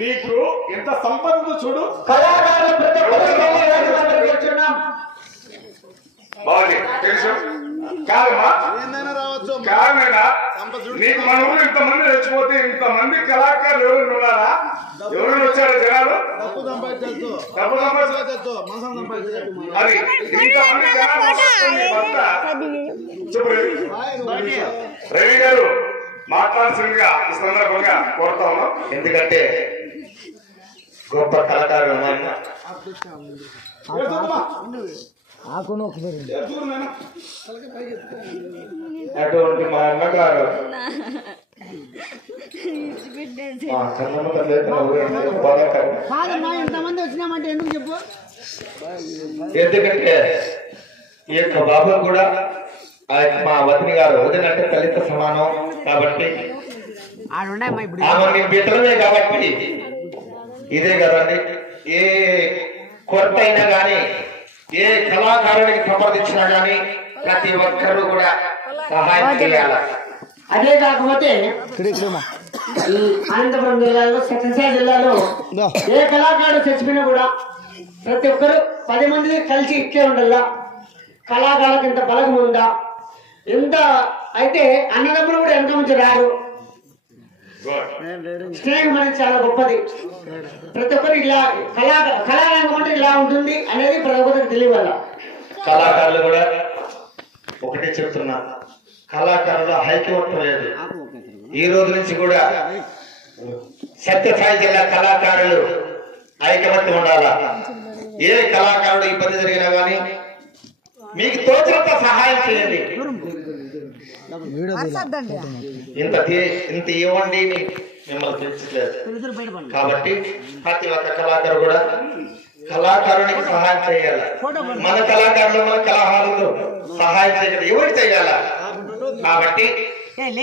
నీకు ఎంత సంపద చూడు. బాగుంది తెలుసు కాదమ్మా, కాదైనా నీకు మన ఊరు ఇంతమంది చచ్చిపోతే ఇంతమంది కళాకారులు ఎవరైనా ఉన్నారా? ఎవరైనా వచ్చారు జనాలు? డబ్బు సంపాదించచ్చు అది ఇంతమంది రవి గారు మాట్లాడాల్సిందిగా ఈ సందర్భంగా కోరుతా ఉన్నాం. ఎందుకంటే గొప్ప కళాకారులు అటువంటి మా అన్నగారు ఎందుకంటే ఈ యొక్క బాబు కూడా మా వదిన గారు వదినంటే తల్లితో సమానం కాబట్టి ఆమె బిడ్డలమే కాబట్టి ఇదే కదండి. ఏ కొరత అయినా గాని ఏ కళాకారుడికి సంప్రదించినా గాని ప్రతి ఒక్కరూ కూడా సహాయం చేయాలి. అదే కాకపోతే ఈ అనంతపురం జిల్లాలో సత్యసాయి జిల్లాలో ఏ కళాకారుడు చచ్చిపోయినా కూడా ప్రతి ఒక్కరు 10 మంది కలిసి ఇచ్చే ఉండాలా. కళాకారులకు ఇంత బలగం ఉందా, ఎంత అయితే అన్నదమ్ములు కూడా ఎంత మంచి రారు. స్నేహం అనేది చాలా గొప్పది. ప్రతి ఒక్కరు ఇలా కళారంగం అంటే ఇలా ఉంటుంది అనేది ప్రతి ఒక్కరికి తెలియవల్ల. కళాకారులు కూడా ఒకటే చెప్తున్నా, కళాకారులు ఐక్యమత్యం లేదు. ఈ రోజు నుంచి కూడా సత్యసాయి జిల్లా కళాకారులు ఐకమత్యం ఉండాలా. ఏ కళాకారుడు ఇబ్బంది జరిగినా గానీ మీకు తోచినంత సహాయం చేయండి. ఇంత ఇవ్వండి మిమ్మల్ని పెంచలేదు కాబట్టి ప్రతి ఒక్క కళాకారు కూడా కళాకారునికి సహాయం చేయాలి. మన కళాకారులు మన కళాకారులు సహాయం చేయాలి, ఎవరు చేయాలా. కాబట్టి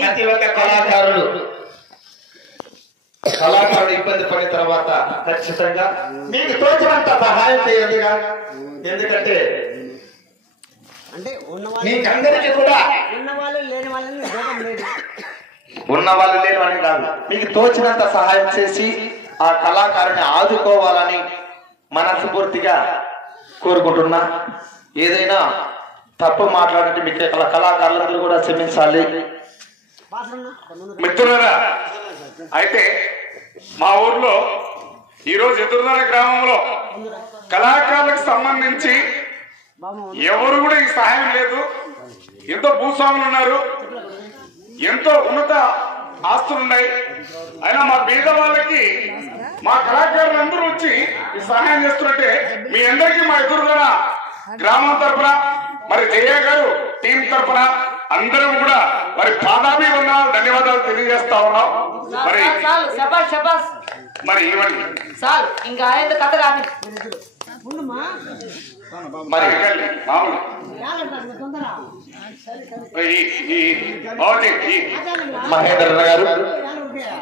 ప్రతి ఒక్క కళాకారుడు ఇబ్బంది పడిన తర్వాత ఖచ్చితంగా మీకు తోచినంత సహాయం చేయాలిగా. ఎందుకంటే మీకందరికీ కూడా ఉన్నవాళ్ళు లేని వాళ్ళని కాదు, మీకు తోచినంత సహాయం చేసి ఆ కళాకారుని ఆదుకోవాలని మనస్ఫూర్తిగా కోరుకుంటున్నా. ఏదైనా తప్పు మాట్లాడితే మీకు కళాకారులందరూ కూడా క్షమించాలి. మిత్రులారా, అయితే మా ఊర్లో ఈరోజు ఎదురుదల గ్రామంలో కళాకారులకు సంబంధించి ఎవరు కూడా ఈ సహాయం లేదు. ఎంతో భూస్వాములు ఉన్నారు, ఎంతో ఉన్నత ఆస్తులు ఉన్నాయి. అయినా మా బీద వాళ్ళకి మా కళాకారులందరూ వచ్చి ఈ సహాయం చేస్తున్నట్టే మీ అందరికీ మా ఎదురుదల గ్రామం తరఫున మరి జయ గారు టీం తరఫున అందరం కూడా మరి పాదాభివందనాలు ధన్యవాదాలు తెలియజేస్తా ఉన్నాం. మరి ఇవ్వండి ఇంకా కథ కానీ మహేంద్ర గారు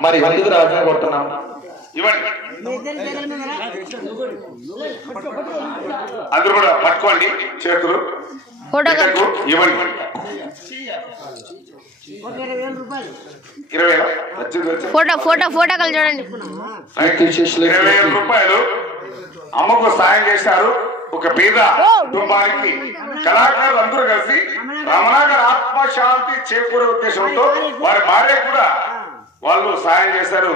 మరి ఎందుకు రాజు కొడుతున్నాం. ఇవ్వండి, అందరూ కూడా పట్టుకోండి చేతులు, ఇవ్వండి. 20,000 చూడండి. 20,000 రూపాయలు అమ్మకు సాయం చేశారు. ఒక పేద కుటుంబానికి కళాకారులు అందరూ కలిసి రమణాగారి ఆత్మశాంతి చేకూరే ఉద్దేశంతో వారి భార్య కూడా వాళ్ళు సాయం చేశారు.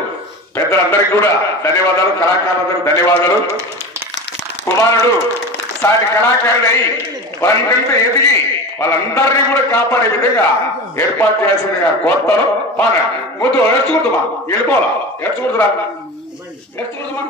పెద్దలందరికీ కూడా ధన్యవాదాలు, కళాకారులందరూ ధన్యవాదాలు. కుమారుడు సాటి కళాకారుడై వారికంటే ఎదిగి వాళ్ళందరినీ కూడా కాపాడే విధంగా ఏర్పాటు చేయాల్సిందిగా కోరుతాను. ముందు ఏడ్చుకుంటుమా, వెళ్ళిపోవాలా, ఏడ్చుకుంటురా, ఏడ్చుకుంటుమా.